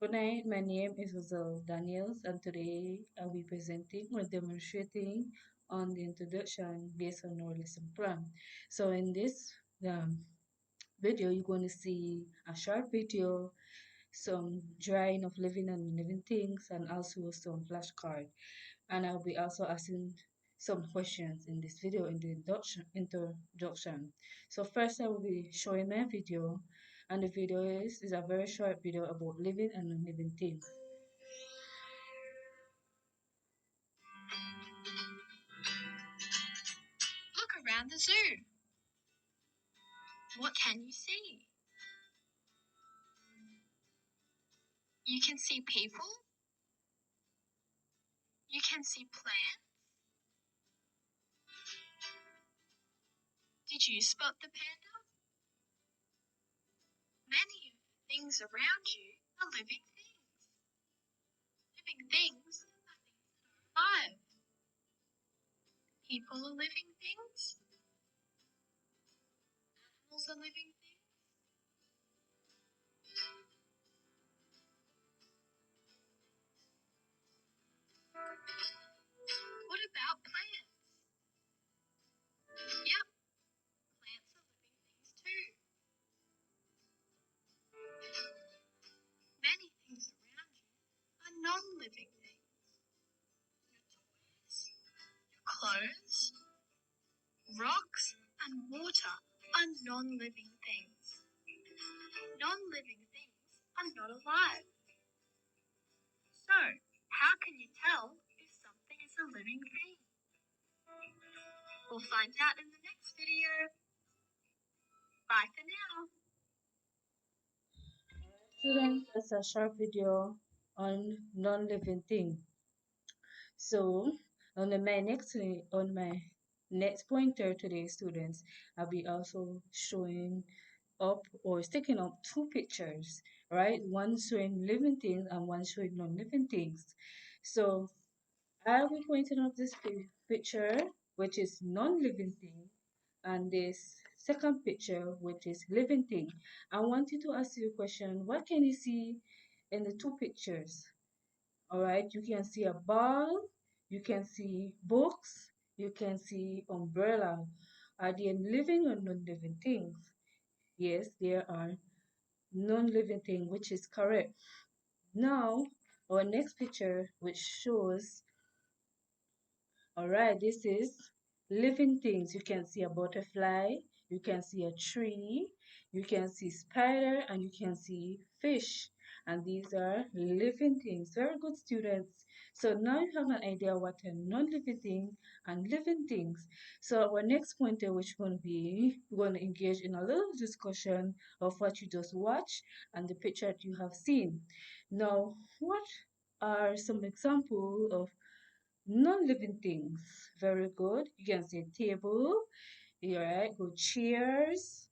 Good night, my name is Rosal Daniels, and today I'll be presenting or demonstrating on the introduction based on our lesson plan. So in this um, video, you're going to see a short video, some drawing of living and living things, and also some flashcard. And I'll be also asking some questions in this video in the introduction. So first I will be showing my video, and the video is a very short video about living and non-living things. Look around the zoo. What can you see? You can see people. You can see plants. Did you spot the panda? Many of the things around you are living things. Living things are things that are alive. People are living things. Animals are living things. What about plants? Yep, plants are living things too. Many things around you are non-living things. Your toys, your clothes, rocks and water are non-living things. Non-living things are not alive. So, how can you tell if something is a living thing? We'll find out in the next video. Bye for now. Students, that's a short video on non-living thing. So on my next pointer today, students, I'll be also showing up or sticking up two pictures, right? One showing living things and one showing non-living things. So I'll be pointing out this picture, which is non-living thing, and this second picture, which is living thing. I want you to ask you a question. What can you see in the two pictures? All right, you can see a ball, you can see books, you can see umbrella. Are they living or non-living things? Yes, there are non-living thing, which is correct. Now, our next picture, which shows, all right, this is living things. You can see a butterfly, you can see a tree, you can see spider, and you can see fish. And these are living things. Very good, students. So now you have an idea what a non-living thing and living things. So our next pointer, which going to be, we're going to engage in a little discussion of what you just watched and the picture that you have seen. Now, what are some examples of non-living things? Very good. You can say table, right? Good chairs,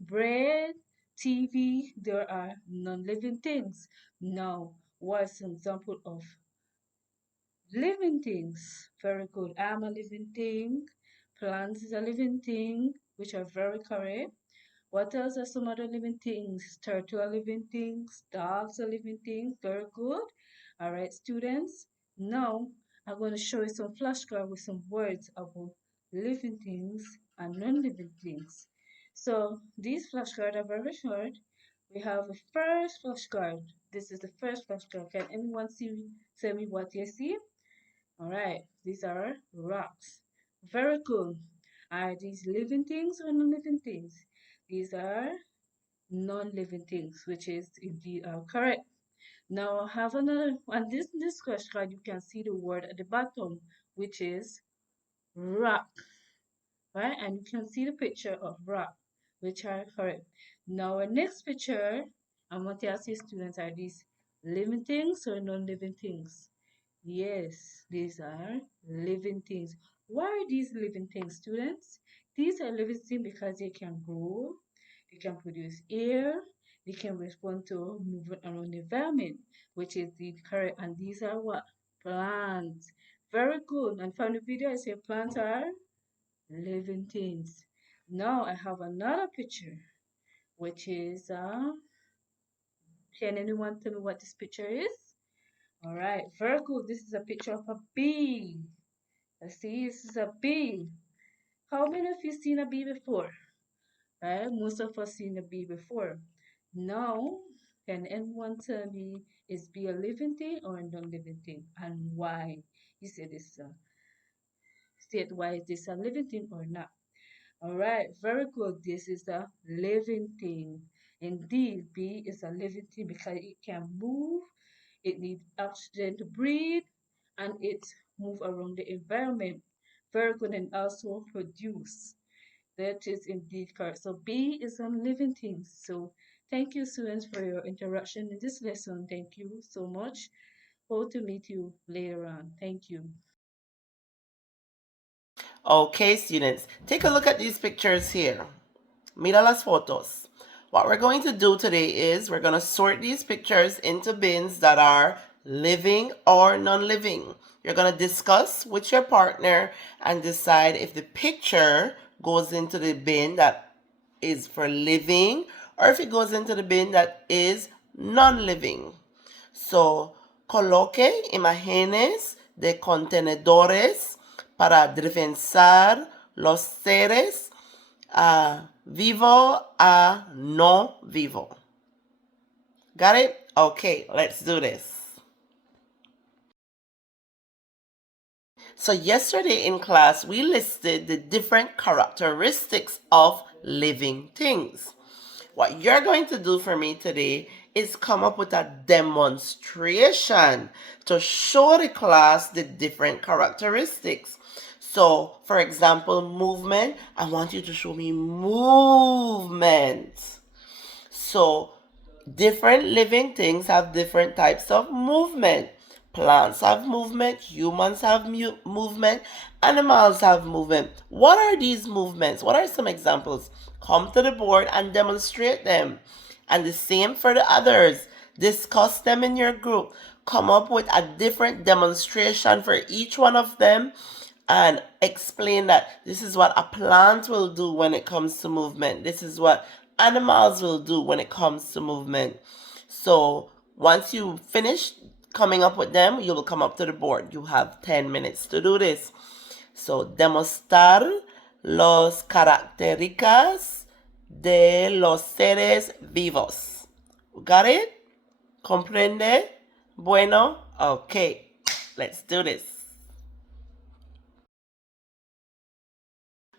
bread, TV. There are non-living things. Now, what's an example of living things? Very good. I'm a living thing. Plants is a living thing, which are very correct. What else are some other living things? Turtle are living things, dogs are living things. Very good. All right, students. Now I'm going to show you some flashcards with some words about living things and non-living things. So these flashcards are very short. We have the first flashcard. This is the first flashcard. Can anyone see? Tell me what you see? All right, these are rocks. Very cool. Are these living things or non-living things? These are non-living things, which is indeed correct. Now I have another on this question card. You can see the word at the bottom, which is rock, right? And you can see the picture of rock, which are correct. Now our next picture, I want to ask you students, are these living things or non-living things? Yes, these are living things. Why are these living things, students? These are living things because they can grow, they can produce air, they can respond to movement around the environment, which is the correct. And these are what? Plants. Very good. And from the video, I say plants are living things. Now I have another picture, which is Can anyone tell me what this picture is? All right, very good. This is a picture of a bee. Let's see, this is a bee. How many of you seen a bee before? Right? Most of us seen a bee before. Now, can anyone tell me, is bee a living thing or a non-living thing, and why? You say this. State why is this a living thing or not? All right, very good. This is a living thing. Indeed, bee is a living thing because it can move, it needs oxygen to breathe, and it move around the environment. Very good, and also produce. That is indeed correct. So bee is a living thing. So thank you, students, for your interaction in this lesson. Thank you so much. Hope to meet you later on. Thank you. Okay, students, take a look at these pictures here. Mira las fotos. What we're going to do today is we're going to sort these pictures into bins that are living or non-living. You're going to discuss with your partner and decide if the picture goes into the bin that is for living or if it goes into the bin that is non-living. So, coloque imágenes de contenedores para diferenciar los seres vivo a no vivo. Got it? Okay, let's do this. So yesterday in class, we listed the different characteristics of living things. What you're going to do for me today is come up with a demonstration to show the class the different characteristics. So, for example, movement, I want you to show me movement. So, different living things have different types of movement. Plants have movement, humans have movement, animals have movement. What are these movements? What are some examples? Come to the board and demonstrate them. And the same for the others. Discuss them in your group. Come up with a different demonstration for each one of them and explain that this is what a plant will do when it comes to movement. This is what animals will do when it comes to movement. So once you finish coming up with them, you will come up to the board. You have 10 minutes to do this. So, demostrar los características de los seres vivos. Got it? Comprende? Bueno? Okay, let's do this.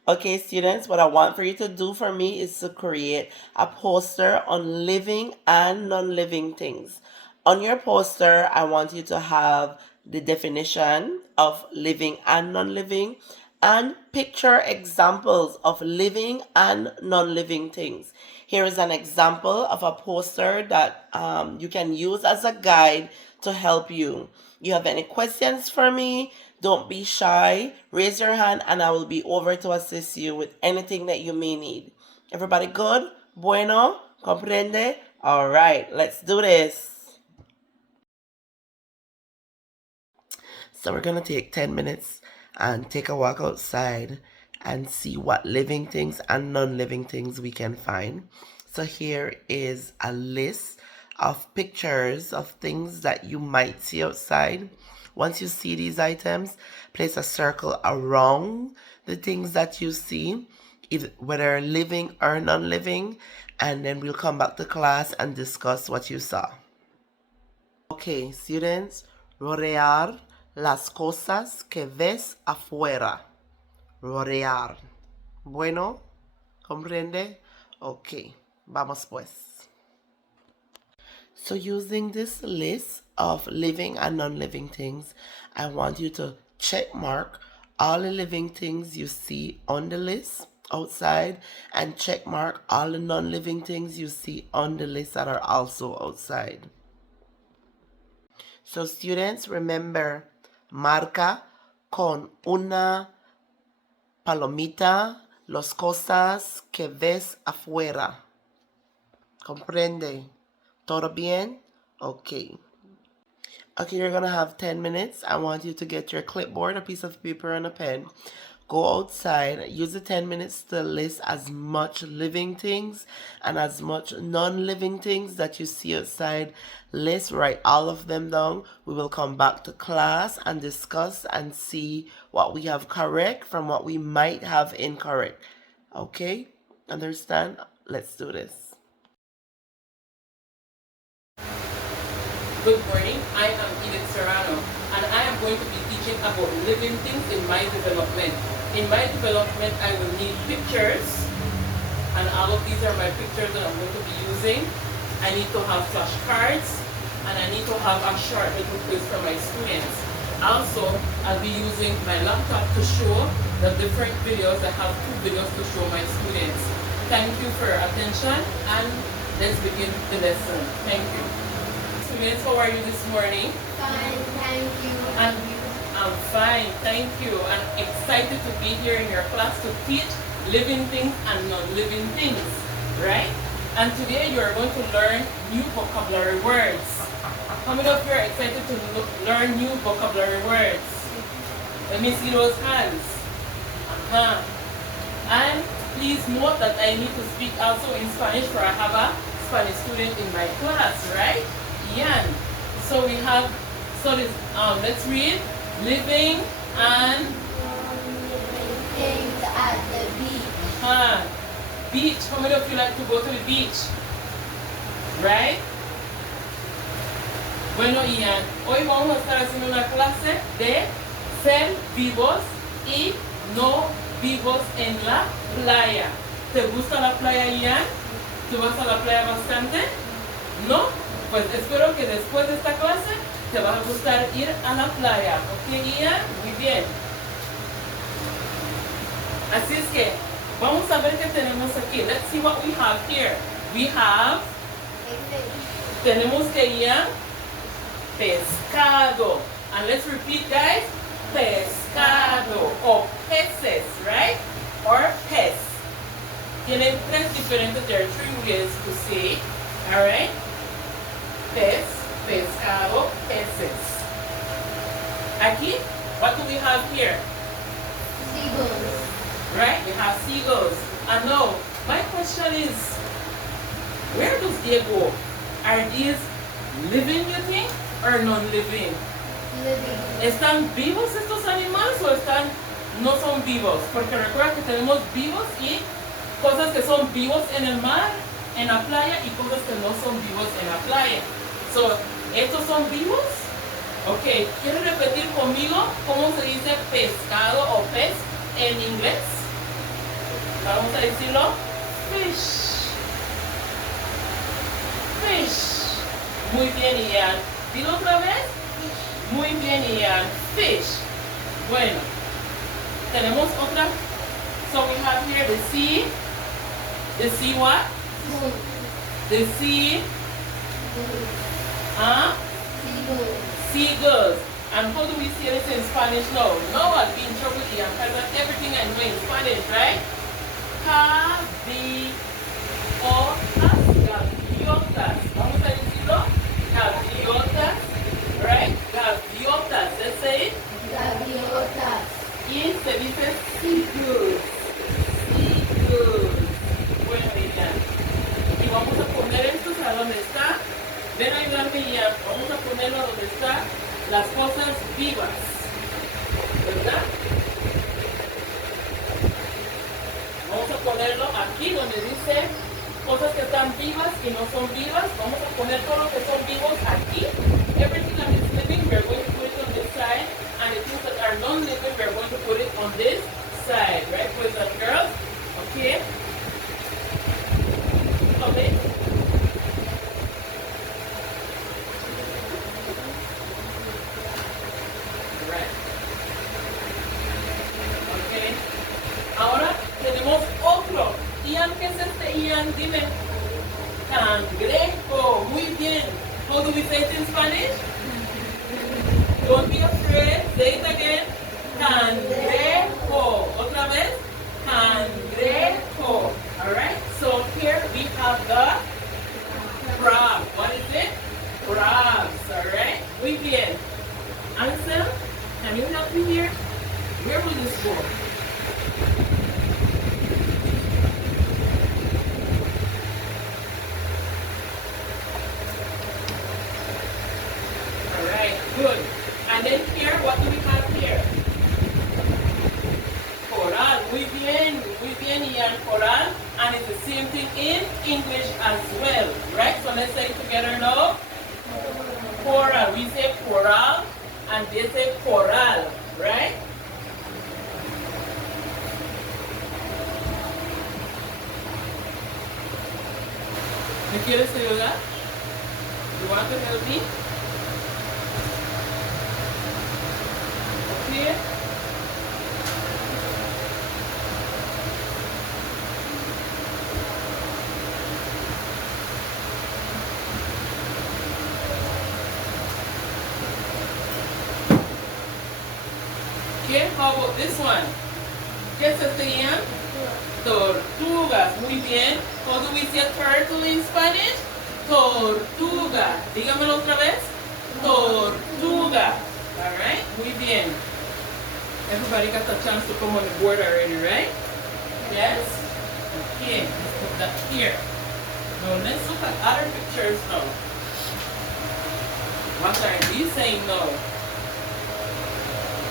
Okay, students, what I want for you to do for me is to create a poster on living and non-living things. On your poster, I want you to have the definition of living and non-living and picture examples of living and non-living things. Here is an example of a poster that you can use as a guide to help you. You have any questions for me? Don't be shy. Raise your hand and I will be over to assist you with anything that you may need. Everybody good? Bueno? Comprende? All right, let's do this. So we're going to take 10 minutes and take a walk outside and see what living things and non-living things we can find. So here is a list of pictures of things that you might see outside. Once you see these items, place a circle around the things that you see, whether living or non-living, and then we'll come back to class and discuss what you saw. Okay, students, rodear las cosas que ves afuera. Rodear. Bueno, ¿comprende? Ok, vamos pues. So using this list of living and non-living things, I want you to check mark all the living things you see on the list outside and check mark all the non-living things you see on the list that are also outside. So students, remember, marca con una palomita las cosas que ves afuera. ¿Comprende? ¿Todo bien? Okay. Okay, you're going to have 10 minutes. I want you to get your clipboard, a piece of paper, and a pen. go outside, use the 10 minutes to list as much living things and as much non-living things that you see outside. List, write all of them down. We will come back to class and discuss and see what we have correct from what we might have incorrect. Okay? Understand? Let's do this. Good morning, I am Edith Serrano, and I am going to be teaching about living things in my development. In my development, I will need pictures, and all of these are my pictures that I'm going to be using. I need to have flashcards, and I need to have a short little quiz for my students. Also, I'll be using my laptop to show the different videos. I have 2 videos to show my students. Thank you for your attention, and let's begin the lesson. Thank you. Students, how are you this morning? Fine, thank you. And I'm fine, thank you. I'm excited to be here in your class to teach living things and non-living things, right? And today you are going to learn new vocabulary words. How many of you are excited to learn new vocabulary words? Let me see those hands. And please note that I need to speak also in Spanish, for I have a Spanish student in my class, right? Ian. So we have, let's read. Living and Things at the beach. Beach. How many of you like to go to the beach? Right? Bueno, Ian, hoy vamos a estar haciendo una clase de ser vivos y no vivos en la playa. ¿Te gusta la playa, Ian? ¿Tú vas a la playa bastante? ¿No? Pues espero que después de esta clase te va a gustar ir a la playa. ¿Ok, Ian? Muy bien. Así es que vamos a ver qué tenemos aquí. Let's see what we have here. We have, tenemos que Ian, pescado. And let's repeat, guys. Pescado o peces, right? Or pez. Tienen 3 diferentes, there are 3 ways to say, all right? Pez, pescado, peces. Aquí, what do we have here? Seagulls. Right? We have seagulls. And now, my question is, where does they go? Are these living, you think, or non-living? Living. ¿Están vivos estos animales o no son vivos? Porque recuerda que tenemos vivos y cosas que son vivos en el mar, en la playa, y cosas que no son vivos en la playa. So, ¿estos son vivos? Ok, ¿quieres repetir conmigo cómo se dice pescado o pez en inglés? Vamos a decirlo. Fish. Fish. Muy bien, Ian. Dilo otra vez. Muy bien, Ian. Fish. Bueno, tenemos otra. So we have here the sea. The sea what? Moon. The sea. Seagulls. Seagulls. And how do we say this in Spanish now? Now I'll be in trouble here because that's everything I know in Spanish, right? Gaviotas. Vamos a decirlo. Gaviotas. Right? Gaviotas. Let's say it. Gaviotas. Y se dice seagulls. Seagulls. Bueno, mira. Y vamos a poner estos a donde está. Ven a ayudarme ya. Vamos a ponerlo a donde está las cosas vivas. ¿Verdad? Vamos a ponerlo aquí donde dice cosas que están vivas y no son vivas. Vamos a poner todo lo que son vivos aquí. Everything that is living, we are going to put it on this side. And the things that are non-living, we are going to put it on this side. Right, boys and girls? Okay? Okay? Right. Okay. Ahora tenemos otro. Ian, ¿qué es este Ian? Dime. Cangrejo. Muy bien. How do we say it in Spanish? Don't be afraid. Say it again. Cangrejo. Otra vez. Cangrejo. Alright? So here we have the crab. What is it? Crabs. Alright? Muy bien. Ansel, can you help me here? Where will this go? same thing in English as well, right? So let's say it together now. Coral. We say coral and they say coral, right? ¿Me quieres ayudar? You want to help me? Okay. Okay, how about this one? ¿Qué es este, Ian? Tortugas. Muy bien. How do we say turtle in Spanish? Tortuga. Dígamelo otra vez. Tortuga. Alright? Muy bien. Everybody got a chance to come on the board already, right? Yes? Okay, let's put that here. Now let's look at other pictures now. What are we saying now?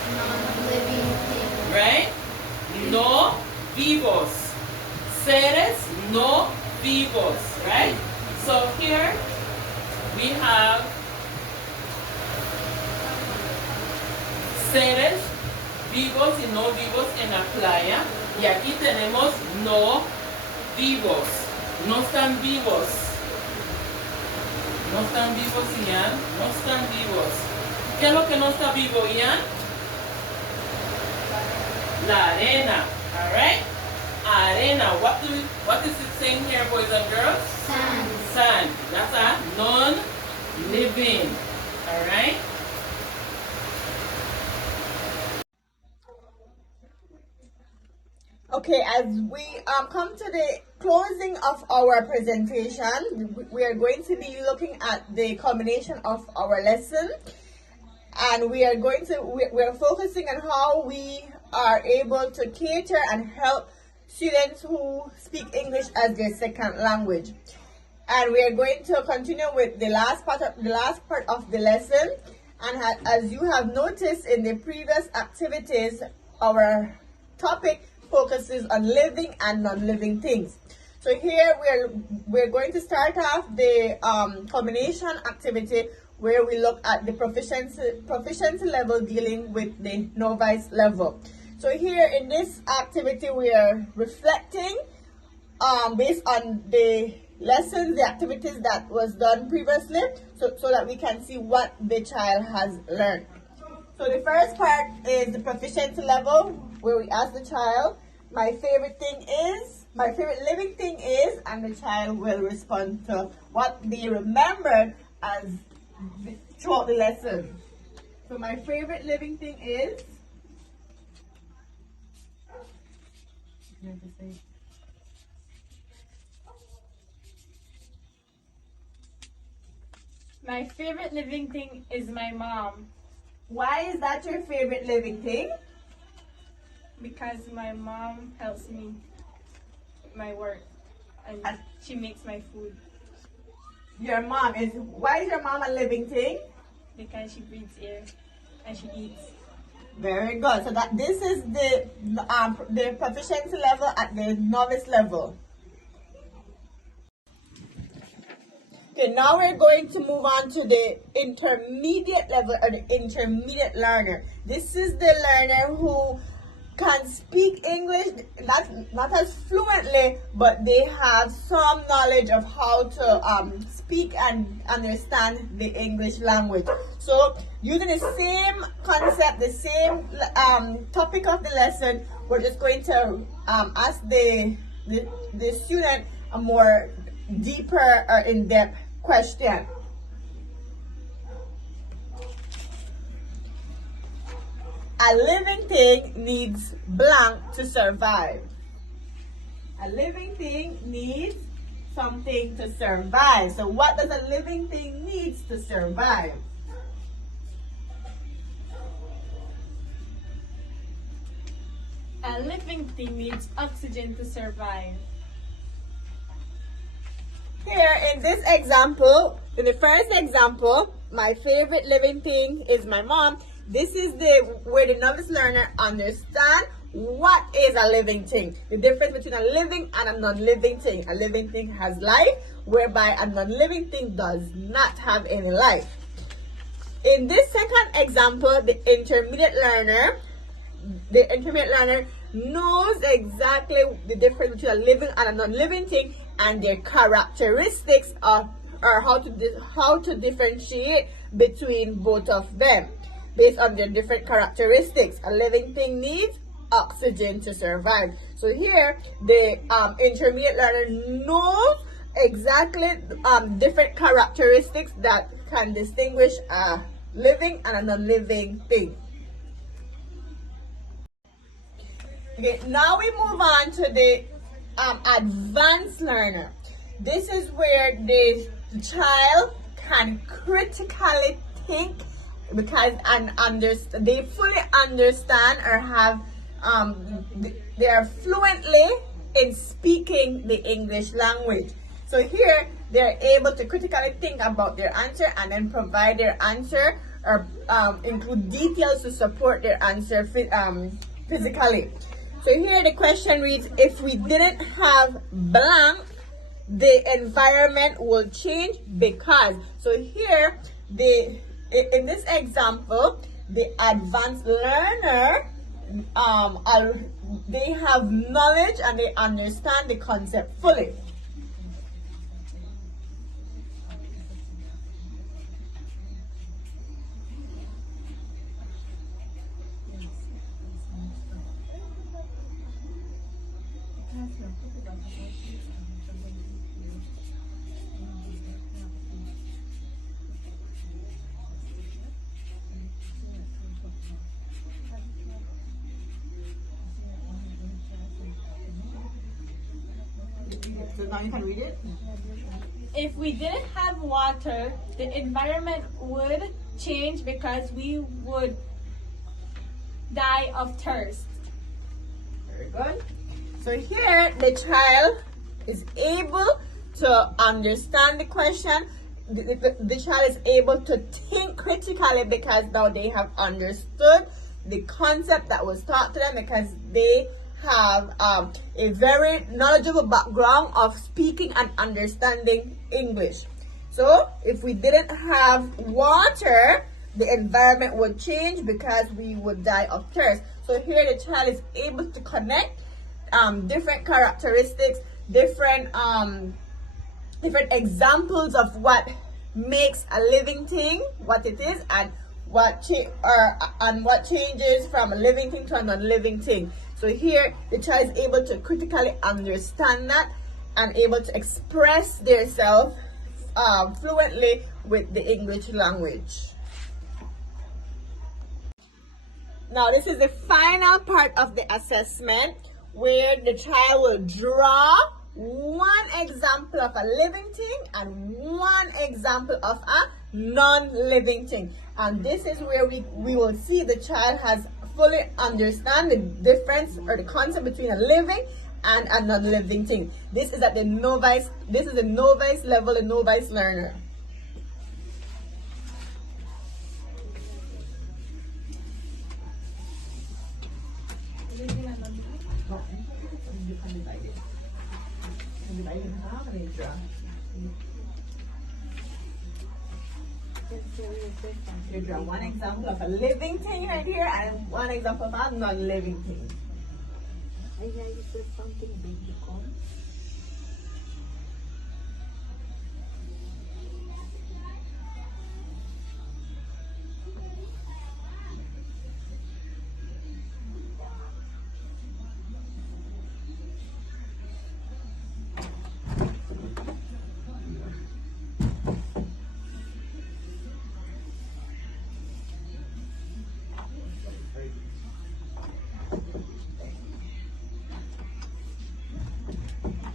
Non-living thing. Right? No vivos. Seres no vivos. Right? So here we have seres vivos y no vivos en la playa. Y aquí tenemos no vivos. No están vivos. No están vivos, Ian. No están vivos. ¿Qué es lo que no está vivo, Ian? La arena. Alright? Arena. What is it saying here, boys and girls? Sand. Sand. That's a non-living. Alright? Okay, as we come to the closing of our presentation, we are going to be looking at the combination of our lesson, and we are focusing on how we are able to cater and help students who speak English as their second language. And we are going to continue with the last part of the lesson. And as you have noticed in the previous activities, our topic focuses on living and non-living things. So here we're going to start off the combination activity where we look at the proficiency level dealing with the novice level. So here in this activity we are reflecting based on the lessons, the activities that was done previously, so that we can see what the child has learned. So the first part is the proficiency level, where we ask the child, my favorite living thing is, and the child will respond to what they remembered as throughout the lesson. So my favorite living thing is, my favorite living thing is my mom, why is that your favorite living thing? because my mom helps me with my work and she makes my food, Why is your mom a living thing? because she breathes air and she eats. Very good. So that this is the proficiency level at the novice level. Okay, now we're going to move on to the intermediate level, or the intermediate learner. This is the learner who can speak English, not as fluently, but they have some knowledge of how to speak and understand the English language. So using the same concept, the same topic of the lesson, we're just going to ask the student a more deeper or in-depth question. A living thing needs blank to survive. A living thing needs something to survive. So what does a living thing need to survive? A living thing needs oxygen to survive. Here in this example, in the first example, my favorite living thing is my mom. This is where the novice learner understand what is a living thing? The difference between a living and a non-living thing. A living thing has life, whereby a non-living thing does not have any life. In this second example, the intermediate learner knows exactly the difference between a living and a non-living thing and their characteristics of, or how to differentiate between both of them based on their different characteristics. A living thing needs oxygen to survive. So here, the intermediate learner knows exactly different characteristics that can distinguish a living and a non-living thing. Okay, now we move on to the advanced learner. This is where the child can critically think because they fully understand or have they are fluently in speaking the English language. So here they're able to critically think about their answer and then provide their answer or include details to support their answer physically. So here the question reads, if we didn't have blank, the environment will change because. So here, in this example, the advanced learner, they have knowledge and they understand the concept fully. So now you can read it. If we didn't have water, the environment would change because we would die of thirst. Very good. So here the child is able to understand the question. The child is able to think critically because now they have understood the concept that was taught to them because they have a very knowledgeable background of speaking and understanding English. So if we didn't have water, the environment would change because we would die of thirst. So here the child is able to connect different characteristics, different examples of what makes a living thing, what it is, and what changes from a living thing to a non-living thing. So here the child is able to critically understand that and able to express themselves fluently with the English language. Now this is the final part of the assessment where the child will draw one example of a living thing and one example of a non-living thing. And this is where we will see the child has fully understand the difference or the concept between a living and a non-living thing. This is at the novice level, the novice learner. You draw one example of a living thing right here and one example of a non-living thing. I hear you said something baby corn.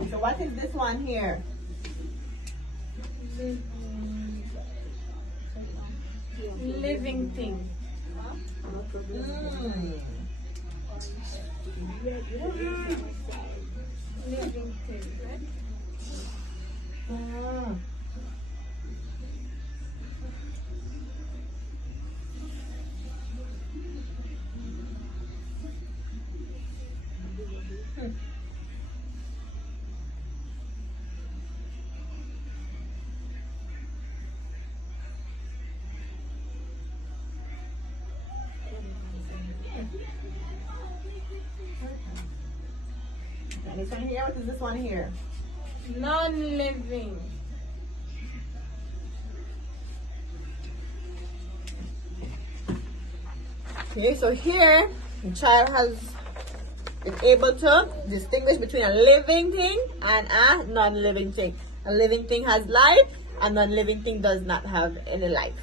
So what is this one here? Living thing. Living thing, right? And this one here, what is this one here? Non-living. Okay, so here the child has been able to distinguish between a living thing and a non-living thing. A living thing has life, a non-living thing does not have any life.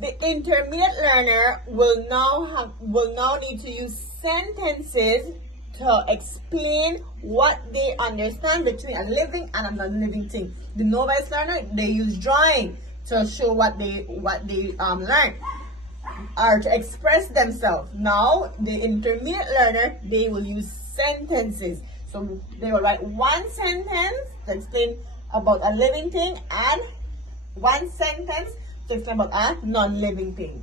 The intermediate learner will now need to use sentences to explain what they understand between a living and a non-living thing. The novice learner, they use drawing to show what they learn or to express themselves. Now the intermediate learner, they will use sentences. So they will write one sentence to explain about a living thing and one sentence to explain about a non-living thing.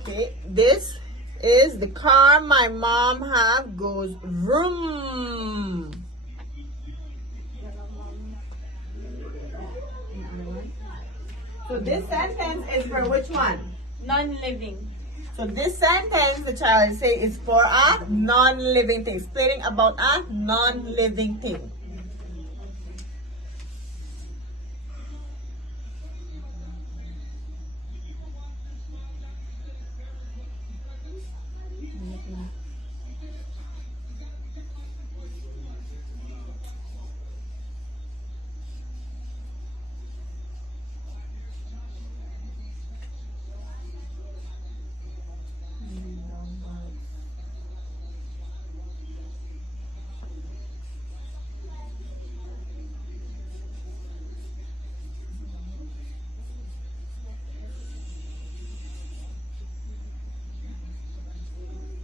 Okay, this is the car my mom have goes vroom. So this sentence is for which one? Non-living. So this sentence the child say is for a non-living thing, explaining about a non-living thing.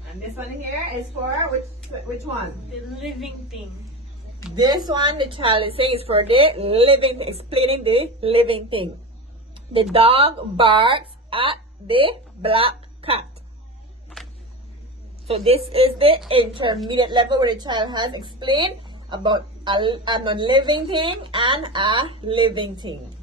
And this one here is for which one? The living thing. This one the child is saying is for the living, explaining the living thing. The dog barks at the black cat. So this is the intermediate level where the child has explained about a non-living thing and a living thing.